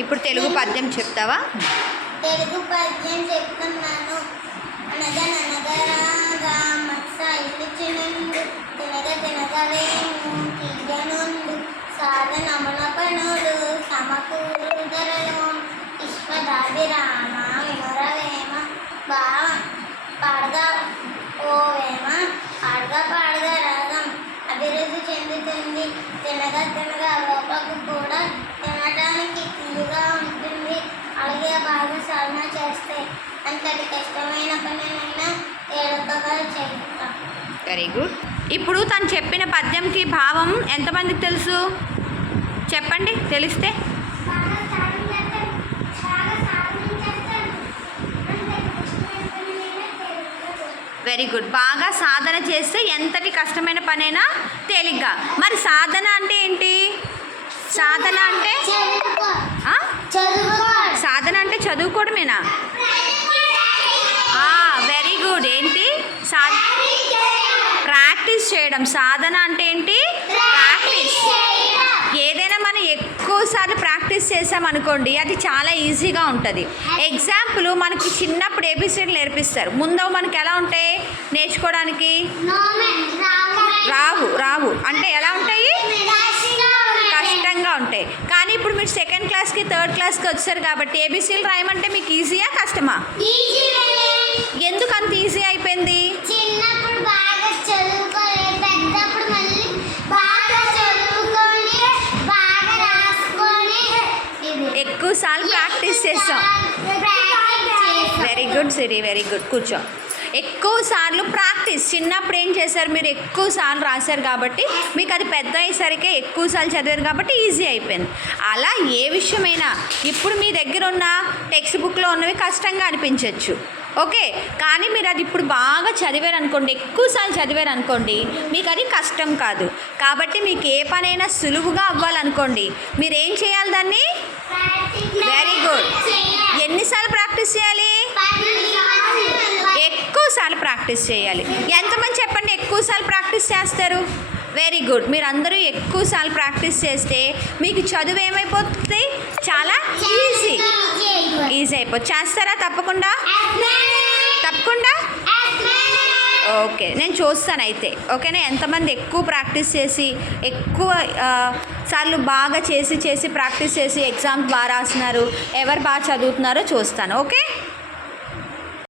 ఇప్పుడు తెలుగు పద్యం చెప్తావా? తెలుగు పద్యం చెప్తున్నాను. అనగననగరాగా మత్స ఇలిచినుండు తినగ తినగవేము తీయనుండు సాధనమున పనులు సమకూరు ధరలు విశ్వదాభిరామ వినురవేమ భావ పాడగా ఓవేమ పాడగా పాడగా రాగం అభివృద్ధి చెందుతుంది తినగా తినగా లోపకు కూడా తినడానికి తీరుగా ఉంటుంది అలాగే బాగా సాధన చేస్తే అంతటి కష్టమైన పనినైనా తేలికగా చేస్తాం వెరీ గుడ్ ఇప్పుడు తను చెప్పిన పద్యంకి భావం ఎంతమందికి తెలుసు? చెప్పండి తెలిస్తే. Very good. బాగా సాధన చేస్తే ఎంతటి కష్టమైన పనైనా తేలిగ్గా. మరి సాధన అంటే ఏంటి? సాధన అంటే? సాధన అంటే చదువుకోవడమేనా? Very good. ఏంటి? చేయడం. సాధన అంటే ఏంటి? ప్రాక్టీస్. ఏదైనా మనం ఎక్కువసార్లు ప్రాక్టీస్ చేసామనుకోండి అది చాలా ఈజీగా ఉంటుంది. ఎగ్జాంపుల్ మనకి చిన్నప్పుడు ఏబిసిడీలు నేర్పిస్తారు. ముందు మనకి ఎలా ఉంటాయి? నేర్చుకోవడానికి? రావు రావు. అంటే ఎలా ఉంటాయి? కష్టంగా ఉంటాయి. కానీ ఇప్పుడు మీరు సెకండ్ క్లాస్కి థర్డ్ క్లాస్కి వచ్చారు కాబట్టి ఏబీసీలు రాయమంటే మీకు ఈజీయా కష్టమా? ఎందుకు అంత ఈజీ అయిపోయింది? ఎక్కువ సార్లు ప్రాక్టీస్ చేస్తాం. Very good Siri very good కూర్చో. ఎక్కువ సార్లు ప్రాక్టీస్. చిన్నప్పుడు ఏం చేశారు మీరు? ఎక్కువ సార్లు రాశారు కాబట్టి మీకు అది పెద్ద అయ్యేసరికి ఎక్కువ సార్లు చదివారు కాబట్టి ఈజీ అయిపోయింది. అలా ఏ విషయమైనా ఇప్పుడు మీ దగ్గర ఉన్న టెక్స్ట్ బుక్లో ఉన్నవి కష్టంగా అనిపించవచ్చు ఓకే? కానీ మీరు అది ఇప్పుడు బాగా చదివారు అనుకోండి ఎక్కువసార్లు చదివారు అనుకోండి మీకు అది కష్టం కాదు. కాబట్టి మీకు ఏ పనైనా సులువుగా అవ్వాలనుకోండి మీరు ఏం చేయాలి దాన్ని? వెరీ గుడ్ ఎన్నిసార్లు ప్రాక్టీస్ చేయాలి? ఎక్కువ సార్లు ప్రాక్టీస్ చేయాలి. ఎంతమంది చెప్పండి ఎక్కువ సార్లు ప్రాక్టీస్ చేస్తారు? వెరీ గుడ్ మీరు అందరూ ఎక్కువ సార్లు ప్రాక్టీస్ చేస్తే మీకు చదువు ఏమైపోతుంది? చాలా ఈజీ ఈజీ అయిపోతుంది చేస్తారా? తప్పకుండా? తప్పకుండా? ఓకే నేను చూస్తాను అయితే. ఓకేనా? ఎంతమంది ఎక్కువ ప్రాక్టీస్ చేసి ఎక్కువ సార్లు బాగా చేసి చేసి ప్రాక్టీస్ చేసి ఎగ్జామ్స్ బాగా రాస్తున్నారు ఎవరు బాగా చదువుతున్నారో చూస్తాను. ఓకే?